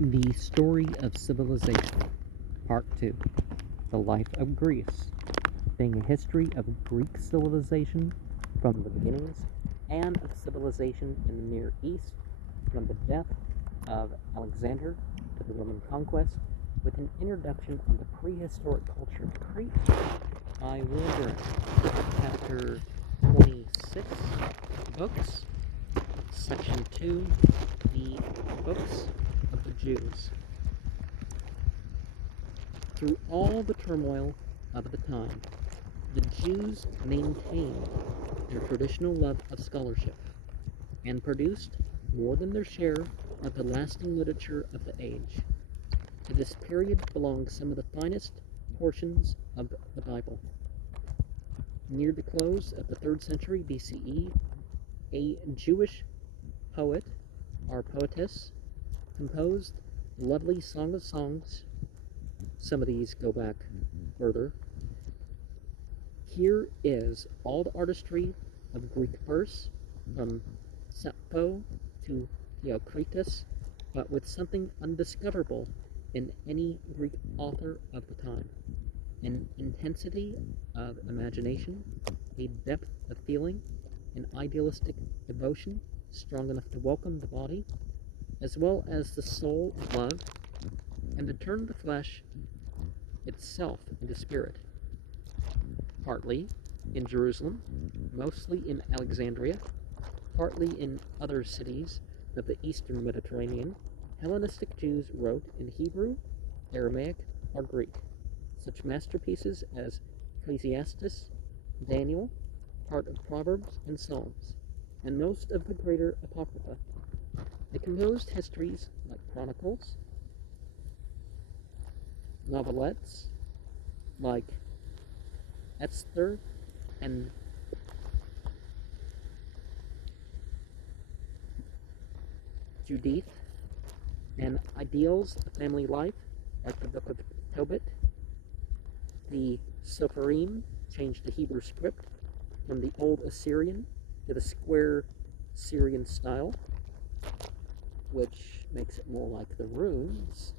The Story of Civilization, Part 2. The Life of Greece, being a history of Greek civilization from the beginnings and of civilization in the Near East from the death of Alexander to the Roman conquest, with an introduction of the prehistoric culture of Crete by Durant. Chapter 26, Books, Section 2, the Books of the Jews. Through all the turmoil of the time, the Jews maintained their traditional love of scholarship and produced more than their share of the lasting literature of the age. To this period belong some of the finest portions of the Bible. Near the close of the 3rd century BCE, a Jewish poet or poetess composed the lovely Song of Songs. Some of these go back further. Here is all the artistry of Greek verse, from Sappho to Theocritus, but with something undiscoverable in any Greek author of the time. An intensity of imagination, a depth of feeling, an idealistic devotion strong enough to welcome the body, as well as the soul of love, and to turn the flesh itself into spirit. Partly in Jerusalem, mostly in Alexandria, partly in other cities of the eastern Mediterranean, Hellenistic Jews wrote in Hebrew, Aramaic, or Greek. Such masterpieces as Ecclesiastes, Daniel, part of Proverbs and Psalms, and most of the greater Apocrypha. They composed histories like chronicles, novelettes like Esther and Judith, and ideals of family life like the Book of Tobit. The Sopharim changed the Hebrew script from the Old Assyrian to the square Syrian style, which makes it more like the runes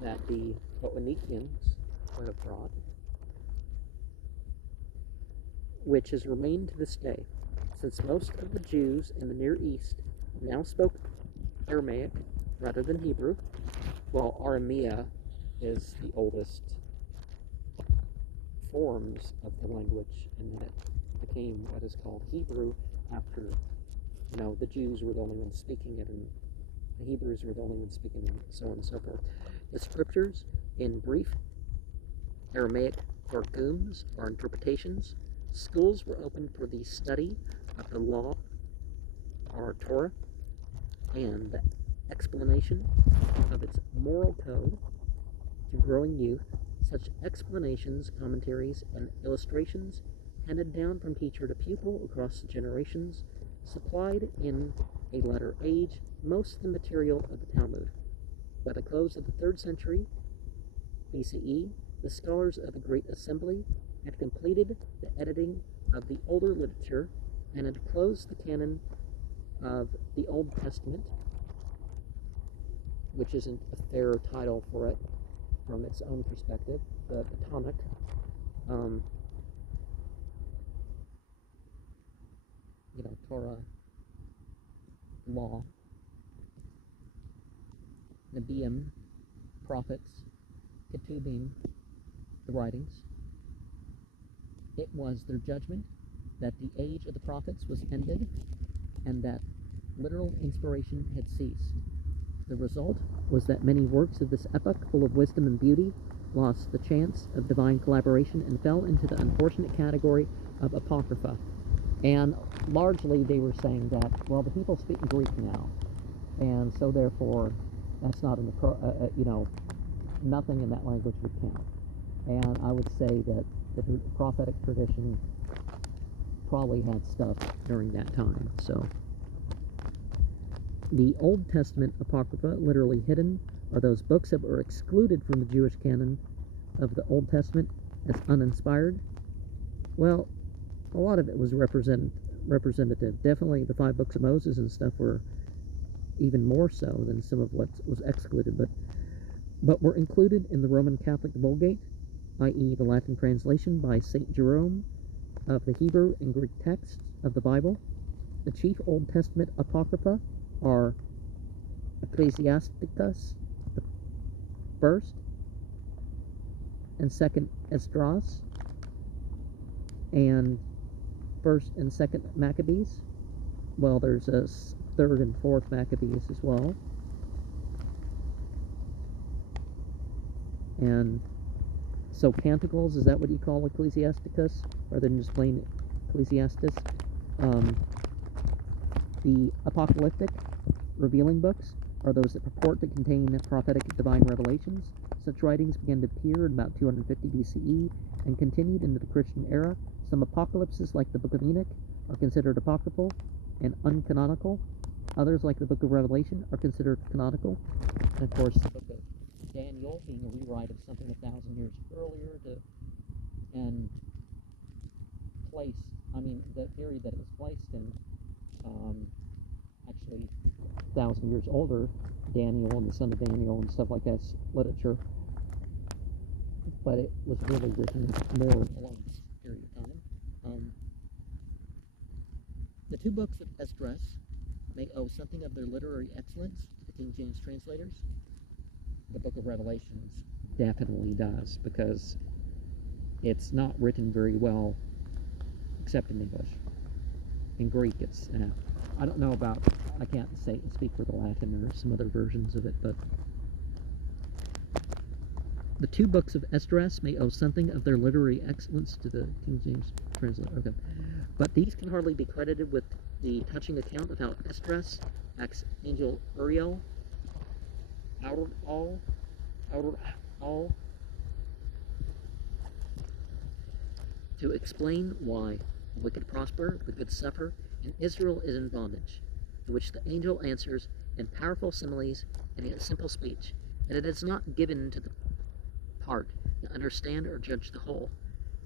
that the Phoenicians would have brought, which has remained to this day, since most of the Jews in the Near East now spoke Aramaic rather than Hebrew, while Aramea is the oldest forms of the language, and then it became what is called Hebrew after, the Jews were the only ones speaking it, and the Hebrews were the only ones speaking it, so on and so forth. The scriptures, in brief Aramaic targums or interpretations, schools were opened for the study of the law or Torah and the explanation of its moral code to growing youth. Such explanations, commentaries, and illustrations, handed down from teacher to pupil across the generations, supplied in a later age most of the material of the Talmud. By the close of the 3rd century BCE, the scholars of the Great Assembly had completed the editing of the older literature and had closed the canon of the Old Testament, which isn't a fair title for it from its own perspective, the Tanakh. Torah, law, Nebiim, prophets, Ketubim, the writings. It was their judgment that the age of the prophets was ended and that literal inspiration had ceased. The result was that many works of this epoch, full of wisdom and beauty, lost the chance of divine collaboration and fell into the unfortunate category of Apocrypha. And largely they were saying that, well, the people speak Greek now, and so therefore that's not nothing in that language would count. And I would say that the prophetic tradition probably had stuff during that time. So the Old Testament Apocrypha, literally hidden, are those books that were excluded from the Jewish canon of the Old Testament as uninspired. Well, a lot of it was representative. Definitely the 5 books of Moses and stuff were, even more so than some of what was excluded, but were included in the Roman Catholic Vulgate, i.e. the Latin translation by St. Jerome of the Hebrew and Greek texts of the Bible. The chief Old Testament apocrypha are Ecclesiasticus, the first and second Esdras, and first and second Maccabees. Well, there's a third and fourth Maccabees as well. And so Canticles, is that what you call Ecclesiasticus, rather than just plain Ecclesiastes? The apocalyptic, revealing books, are those that purport to contain prophetic divine revelations. Such writings began to appear in about 250 BCE and continued into the Christian era. Some apocalypses, like the Book of Enoch, are considered apocryphal and uncanonical. Others, like the Book of Revelation, are considered canonical. And of course, the Book of Daniel being a rewrite of something 1,000 years earlier and the theory that it was placed in actually 1,000 years older, Daniel and the son of Daniel and stuff like that's literature, but it was really written more along this period of time. The two books of Esdras may owe something of their literary excellence to the King James translators. The Book of Revelations definitely does, because it's not written very well except in English. In Greek, it's I don't know about, I can't speak for the Latin or some other versions of it, but the two books of Esdras may owe something of their literary excellence to the King James translator. Okay, but these can hardly be credited with the touching account of how Esdras acts angel Uriel all to explain why the wicked prosper, the good suffer, and Israel is in bondage, to which the angel answers in powerful similes and in simple speech, and it is not given to the part to understand or judge the whole.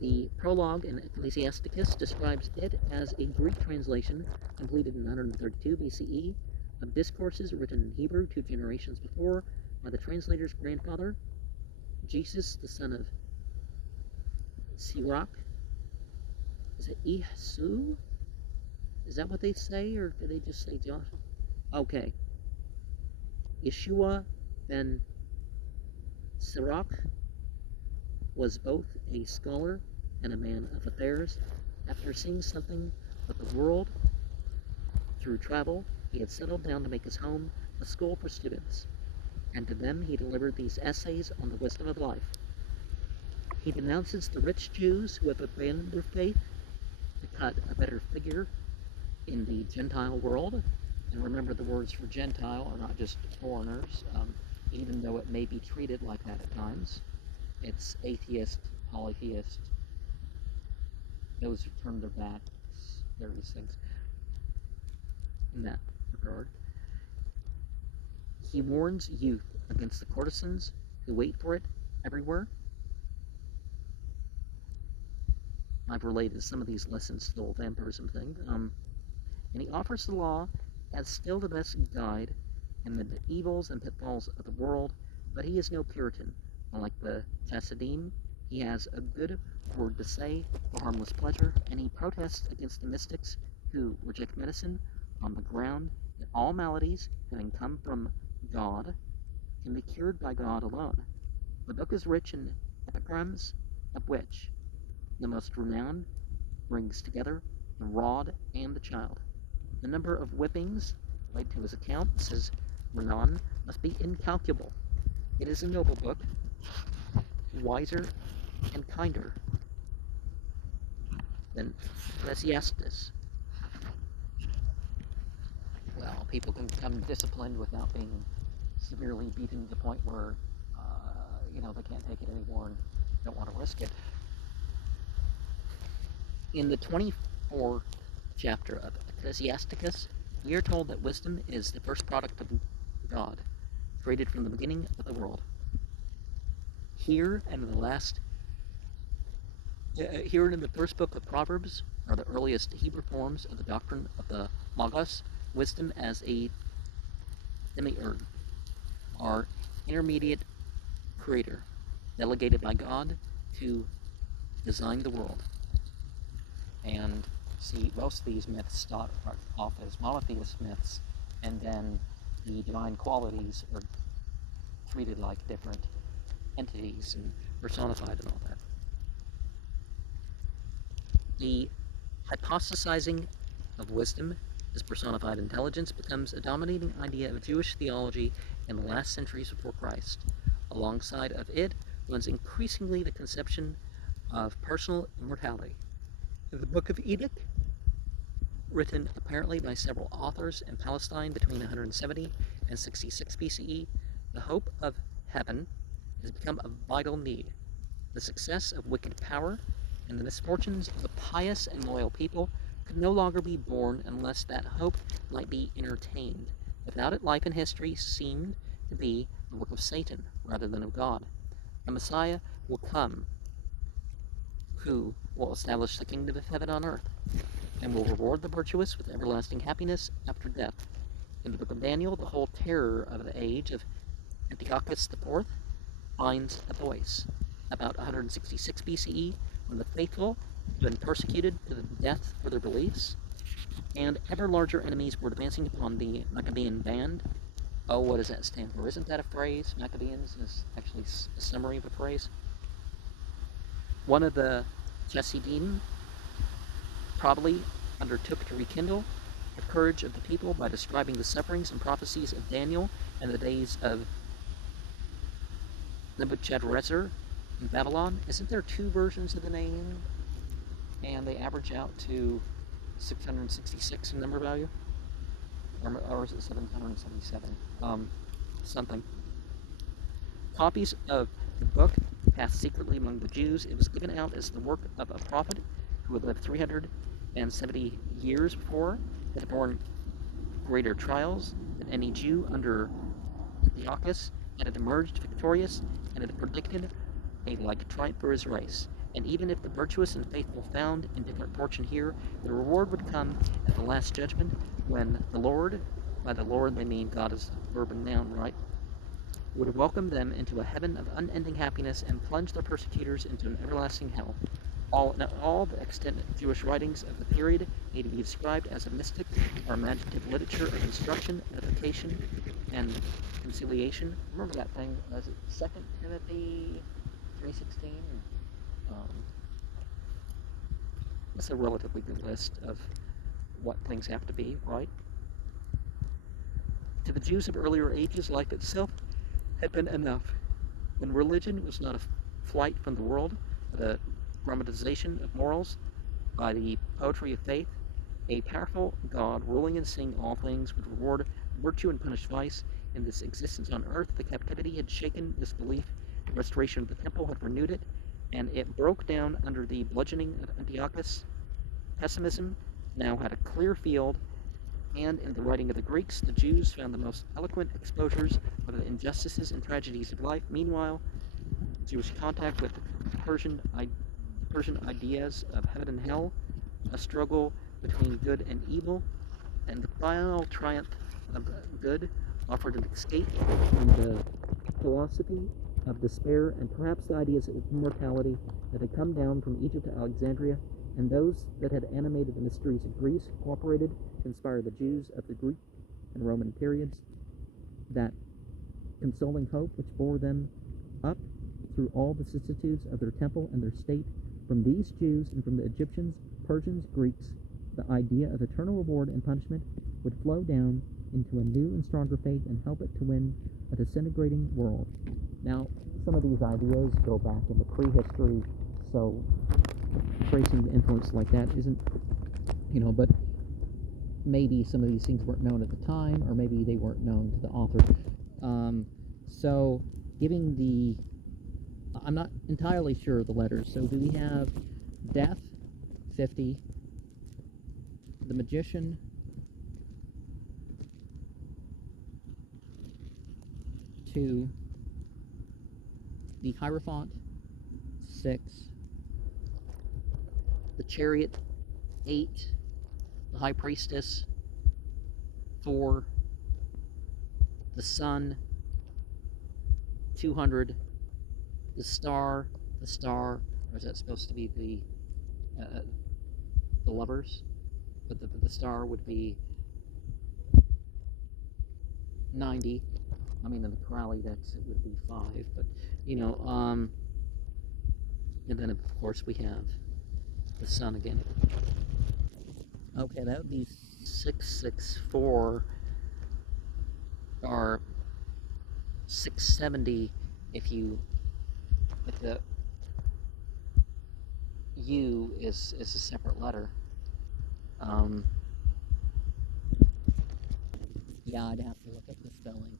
The prologue in Ecclesiasticus describes it as a Greek translation completed in 132 BCE of discourses written in Hebrew 2 generations before by the translator's grandfather, Jesus, the son of Sirach. Is it Isu? Is that what they say, or do they just say Josh? Okay. Yeshua ben Sirach was both a scholar and a man of affairs. After seeing something of the world through travel, he had settled down to make his home a school for students, and to them he delivered these essays on the wisdom of life. He denounces the rich Jews who have abandoned their faith to cut a better figure in the Gentile world. And remember, the words for Gentile are not just foreigners, even though it may be treated like that at times. It's atheist, polytheist, those who turn their backs, various things in that regard. He warns youth against the courtesans who wait for it everywhere. I've related some of these lessons to the whole vampirism thing. And he offers the law as still the best guide in the evils and pitfalls of the world, but he is no Puritan. Unlike the Chassidim, he has a good word to say for harmless pleasure, and he protests against the mystics who reject medicine on the ground that all maladies, having come from God, can be cured by God alone. The book is rich in epigrams, of which the most renowned brings together the rod and the child. The number of whippings laid to his account, says Renan, must be incalculable. It is a noble book, wiser and kinder than Ecclesiastes. Well, people can become disciplined without being severely beaten to the point where, they can't take it anymore and don't want to risk it. In the 24th chapter of Ecclesiasticus, we are told that wisdom is the first product of God, created from the beginning of the world. Here and in the first book of Proverbs are the earliest Hebrew forms of the doctrine of the Logos, wisdom as a demiurge, our intermediate creator, delegated by God to design the world. And see, most of these myths start off as monotheist myths, and then the divine qualities are treated like different entities and personified and all that. The hypothesizing of wisdom as personified intelligence becomes a dominating idea of Jewish theology in the last centuries before Christ. Alongside of it runs increasingly the conception of personal immortality. In the Book of Enoch, written apparently by several authors in Palestine between 170 and 66 BCE, the hope of heaven has become a vital need. The success of wicked power and the misfortunes of a pious and loyal people could no longer be borne unless that hope might be entertained. Without it, life and history seemed to be the work of Satan rather than of God. A Messiah will come who will establish the kingdom of heaven on earth and will reward the virtuous with everlasting happiness after death. In the book of Daniel, the whole terror of the age of Antiochus IV finds a voice. About 166 BCE, when the faithful had been persecuted to the death for their beliefs, and ever larger enemies were advancing upon the Maccabean band. Oh, what does that stand for? Isn't that a phrase? Maccabeans is actually a summary of a phrase. One of the Chassidim probably undertook to rekindle the courage of the people by describing the sufferings and prophecies of Daniel and the days of Nebuchadnezzar in Babylon. Isn't there two versions of the name? And they average out to 666 in number value? Or is it 777? Something. Copies of the book passed secretly among the Jews. It was given out as the work of a prophet who had lived 370 years before, had borne greater trials than any Jew under Antiochus, and had emerged victorious, and had predicted a like triumph for his race. And even if the virtuous and faithful found indifferent fortune here, the reward would come at the last judgment, when the Lord, by the Lord they mean God is a verb and noun, right, would welcome them into a heaven of unending happiness and plunge their persecutors into an everlasting hell. All the extant Jewish writings of the period need to be described as a mystic or imaginative literature of instruction, edification, and conciliation. Remember that thing? Was it 2 Timothy 3:16? That's a relatively good list of what things have to be, right? To the Jews of earlier ages, life itself had been enough. When religion was not a flight from the world, but a dramatization of morals by the poetry of faith, a powerful God ruling and seeing all things would reward virtue and punish vice. In this existence on earth, the captivity had shaken this belief, the restoration of the temple had renewed it, and it broke down under the bludgeoning of Antiochus. Pessimism now had a clear field, and in the writing of the Greeks, the Jews found the most eloquent exposures of the injustices and tragedies of life. Meanwhile, Jewish contact with Persian ideas of heaven and hell, a struggle between good and evil, and the final triumph of good offered an escape from the philosophy of despair and perhaps the ideas of immortality that had come down from Egypt to Alexandria, and those that had animated the mysteries of Greece cooperated to inspire the Jews of the Greek and Roman periods. That consoling hope which bore them up through all the vicissitudes of their temple and their state. From these Jews and from the Egyptians, Persians, Greeks, the idea of eternal reward and punishment would flow down into a new and stronger faith and help it to win a disintegrating world. Now, some of these ideas go back into prehistory, so tracing the influence like that isn't, but maybe some of these things weren't known at the time, or maybe they weren't known to the author. So giving I'm not entirely sure of the letters. So do we have Death, 50, the Magician, 2, the Hierophant, 6, the Chariot, 8, the High Priestess, 4, the sun, 200, the star, or is that supposed to be the lovers? But the star would be 90. I mean, in the Corrales it would be 5, but and then of course we have the sun again. Okay, that would be 664 or 670 if the U is a separate letter. Yeah, I'd have to look at the spelling.